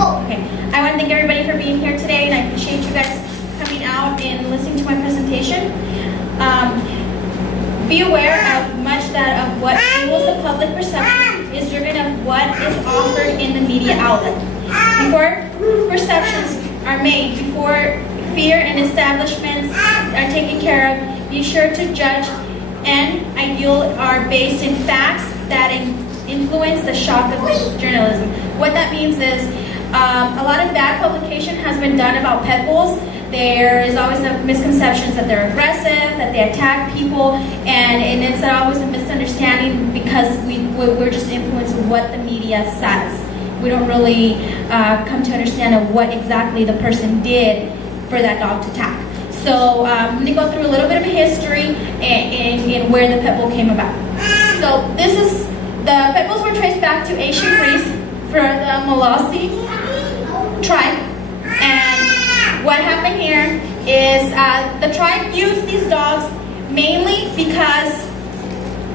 Okay. I want to thank everybody for being here today, and I appreciate you guys coming out and listening to my presentation. Be aware of much that of what fuels the public perception is driven of what is offered in the media outlet. Before perceptions are made, before fear and establishments are taken care of, be sure to judge and ideal are based in facts that influence the shock of journalism. What that means is a lot of bad publication has been done about pit bulls. There is always a misconception that they're aggressive, that they attack people, and it's always a misunderstanding because we're just influenced with what the media says. We don't really come to understand what exactly the person did for that dog to attack. So I'm going to go through a little bit of a history and where the pit bull came about. So the pit bulls were traced back to ancient Greece for the Molossi tribe. And what happened here is the tribe used these dogs mainly because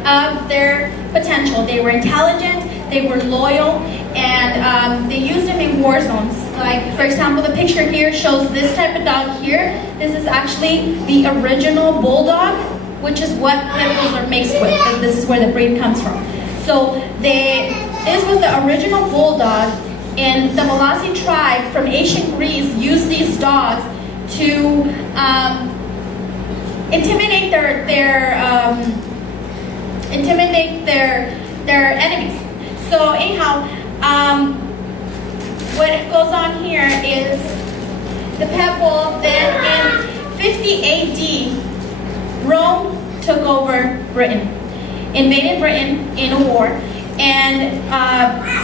of their potential. They were intelligent, they were loyal, and they used them in war zones. Like, for example, the picture here shows this type of dog here. This is actually the original bulldog, which is what pit bulls are mixed with. And this is where the breed comes from. So this was the original bulldog, and the Molossi tribe from ancient Greece used these dogs to intimidate their enemies. So anyhow, what goes on here is the pit bull. Then in 50 AD, Rome took over Britain, invaded Britain in a war, and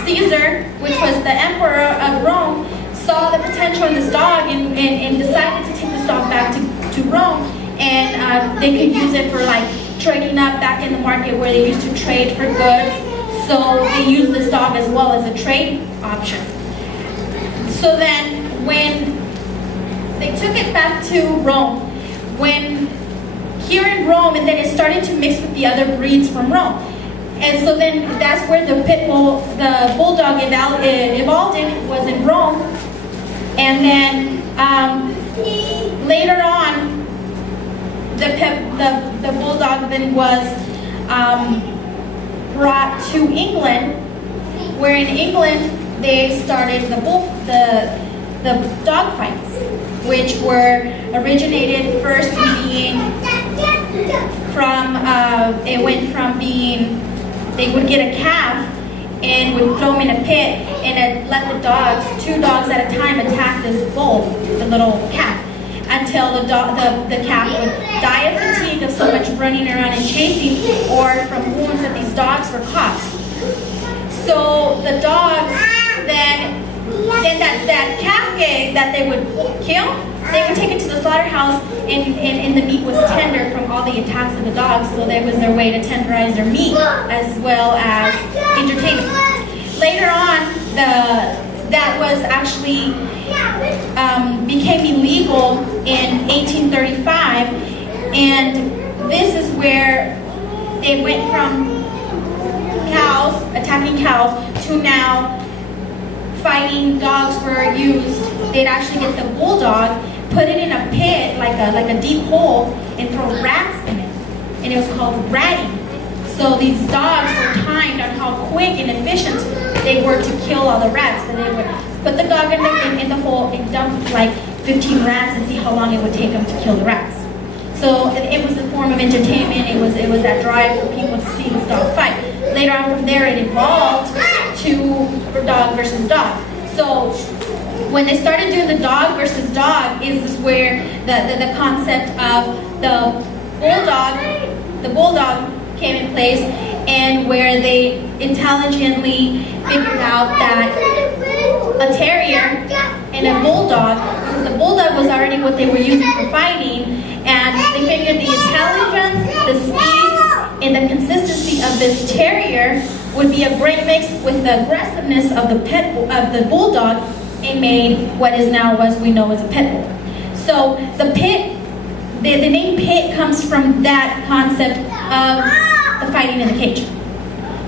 Caesar, which was the emperor of Rome, saw the potential in this dog and decided to take this dog back to Rome, and they could use it for like trading up back in the market where they used to trade for goods. So they used this dog as well as a trade option. So then when they took it back to Rome, when here in Rome, and then it started to mix with the other breeds from Rome. And so then that's where the pit bull, the bulldog evolved in, was in Rome. And then later on, the bulldog then was brought to England, where in England they started the dog fights, which were originated first being from it went from being they would get a calf and would throw him in a pit and let the dogs, 2 dogs at a time, attack this bull, the little calf, until the calf would die of fatigue of so much running around and chasing, or from wounds that these dogs were caught. So the dogs then that calf that they would kill, they would take it to the slaughterhouse, and the meat was tender from all the attacks of the dogs, so that was their way to tenderize their meat as well as entertainment. Later on, that was actually became illegal in 1835, and this is where it went from cows, attacking cows, to now fighting dogs were used. They'd actually get the bulldog, put it in a pit, like a deep hole, and throw rats in it. And it was called ratting. So these dogs were timed on how quick and efficient they were to kill all the rats. So they would put the dog in the hole and dump like 15 rats and see how long it would take them to kill the rats. So it was a form of entertainment. It was that drive for people to see this dog fight. Later on from there, it evolved to dog versus dog. So when they started doing the dog versus dog, is where the concept of the bulldog came in place, and where they intelligently figured out that a terrier and a bulldog, because the bulldog was already what they were using for fighting, and they figured the intelligence, the speed, and the consistency of this terrier would be a great mix with the aggressiveness of the bulldog, and made what is now as we know as a pit bull. So the name pit comes from that concept of the fighting in the cage.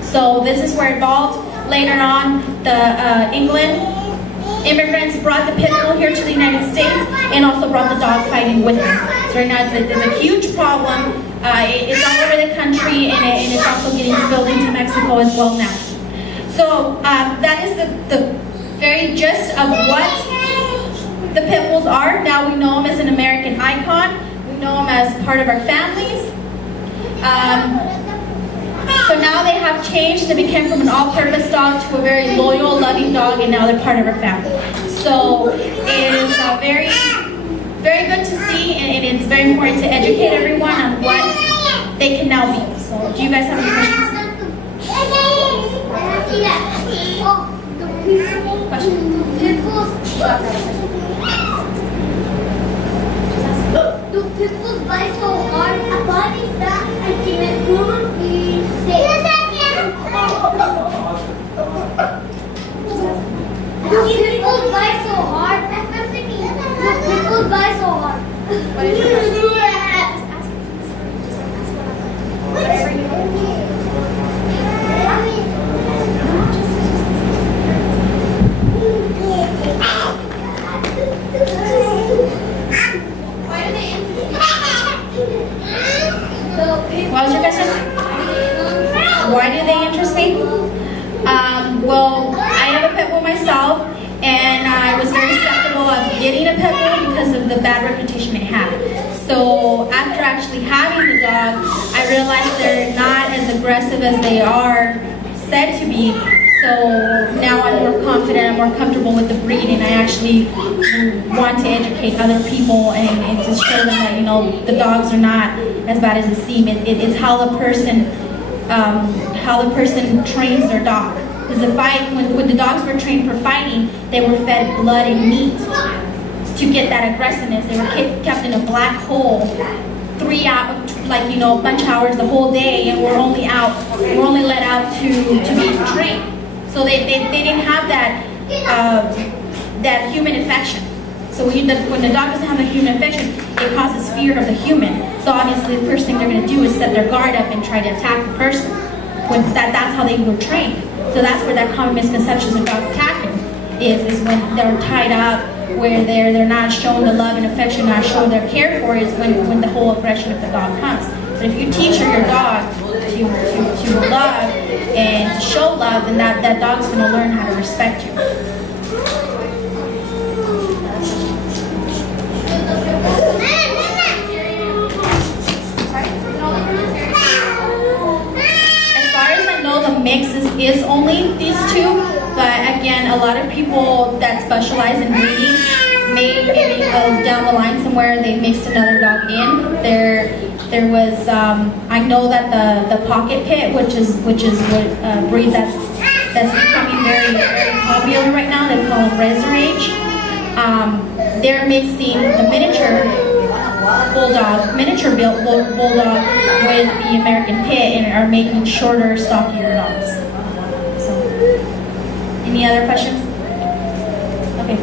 So this is where it evolved. Later on, England immigrants brought the pit bull here to the United States and also brought the dog fighting with them. So right now it's a huge problem. It's all over the country, and it's also getting spilled into Mexico as well now. So that is the very gist of what the pit bulls are. Now we know them as an American icon. We know them as part of our families. So now they have changed. They became from an all-purpose dog to a very loyal, loving dog, and now they're part of our family. So it is very, very good to see, and it's very important to educate everyone on what they can now be. So do you guys have any questions? Do people bite so hard? What is that? Ultimate food is safe. Do people bite so hard? Do people bite so hard? What is your question? What was your question? Why do they interest me? Well, I have a pit bull myself, and I was very skeptical of getting a pit bull because of the bad reputation it had. So after actually having the dog, I realized they're not as aggressive as they are said to be. So now I'm more confident, I'm more comfortable with the breed, and I actually want to educate other people and to show them that, you know, the dogs are not as bad as they seem. It's how the person trains their dog. Because when the dogs were trained for fighting, they were fed blood and meat to get that aggressiveness. They were kept in a black hole, 3 hours, like, you know, a bunch of hours the whole day, and we're only let out to be trained. So they didn't have that human affection. So when the dog doesn't have a human affection, it causes fear of the human. So obviously the first thing they're going to do is set their guard up and try to attack the person. That's how they were trained. So that's where that common misconceptions of dog attacking is when they're tied up, where they're not shown the love and affection, not shown their care for, is when the whole aggression of the dog comes. But if you teach your dog to love and to show love, then that dog's going to learn how to respect you. As far as I know, the mix is only these two, but again, a lot of people that specialize in breeding maybe down the line somewhere they mixed another dog in. There was I know that the pocket pit, which is what breed that's becoming very, very popular right now. They call them Razor Age. They're mixing the miniature built bulldog with the American pit and are making shorter, stockier dogs. So, any other questions? Okay.